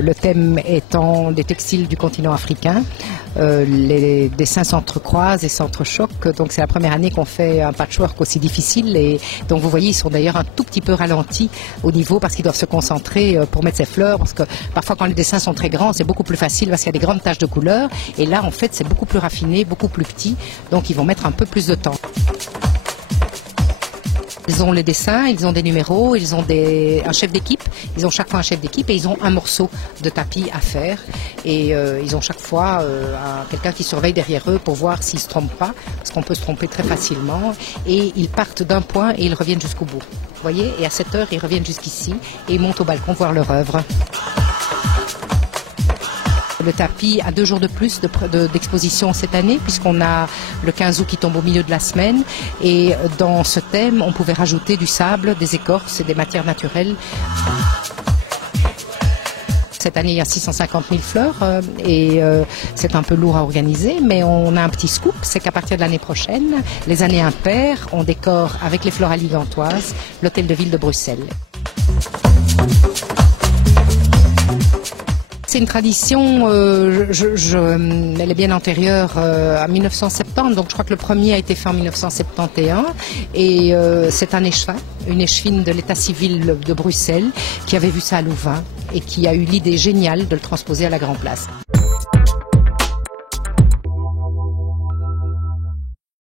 Le thème étant des textiles du continent africain. Les dessins s'entrecroisent et s'entrechoquent, donc c'est la première année qu'on fait un patchwork aussi difficile, et donc vous voyez ils sont d'ailleurs un tout petit peu ralentis au niveau parce qu'ils doivent se concentrer pour mettre ces fleurs, parce que parfois quand les dessins sont très grands c'est beaucoup plus facile parce qu'il y a des grandes taches de couleur, et là en fait c'est beaucoup plus raffiné, beaucoup plus petit, donc ils vont mettre un peu plus de temps. Ils ont les dessins, ils ont des numéros, ils ont un chef d'équipe, ils ont chaque fois un chef d'équipe et ils ont un morceau de tapis à faire, et ils ont chaque fois quelqu'un qui surveille derrière eux pour voir s'ils ne se trompent pas, parce qu'on peut se tromper très facilement, et ils partent d'un point et ils reviennent jusqu'au bout. Vous voyez, et à 7 heures ils reviennent jusqu'ici et ils montent au balcon voir leur œuvre. Le tapis a 2 jours de plus d'exposition cette année, puisqu'on a le 15 août qui tombe au milieu de la semaine, et dans ce thème on pouvait rajouter du sable, des écorces et des matières naturelles. Cette année il y a 650 000 fleurs et c'est un peu lourd à organiser, mais on a un petit scoop, c'est qu'à partir de l'année prochaine, les années impaires, on décore avec les Floralies gantoises l'hôtel de ville de Bruxelles. C'est une tradition, elle est bien antérieure à 1970, donc je crois que le premier a été fait en 1971, et c'est un échevin, une échevine de l'état civil de Bruxelles qui avait vu ça à Louvain et qui a eu l'idée géniale de le transposer à la Grand Place.